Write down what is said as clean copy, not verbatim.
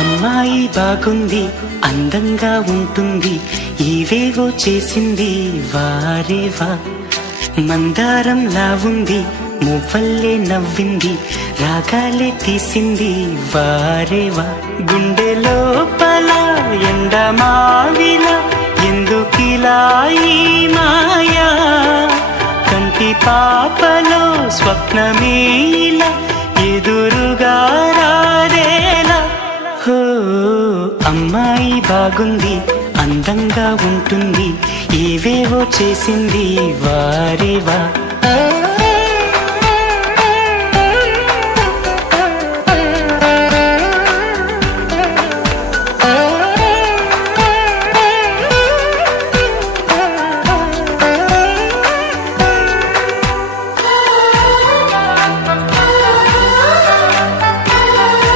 అమ్మాయి బాగుంది, అందంగా ఉంటుంది, ఏవేవో చేసింది వారేవా. మందారంలా ఉంది, మువ్వల్లే నవ్వింది, రాగాలే తీసింది వారేవా. గుండె లోపల ఎండమావిలా ఎందుకిలా ఈ మాయా, కంటి పాపలో స్వప్నమేలా ఎదురుగా రారేలా. హో అమ్మాయి బాగుంది, అందంగా ఉంటుంది, ఏవేవో చేసింది వారేవా.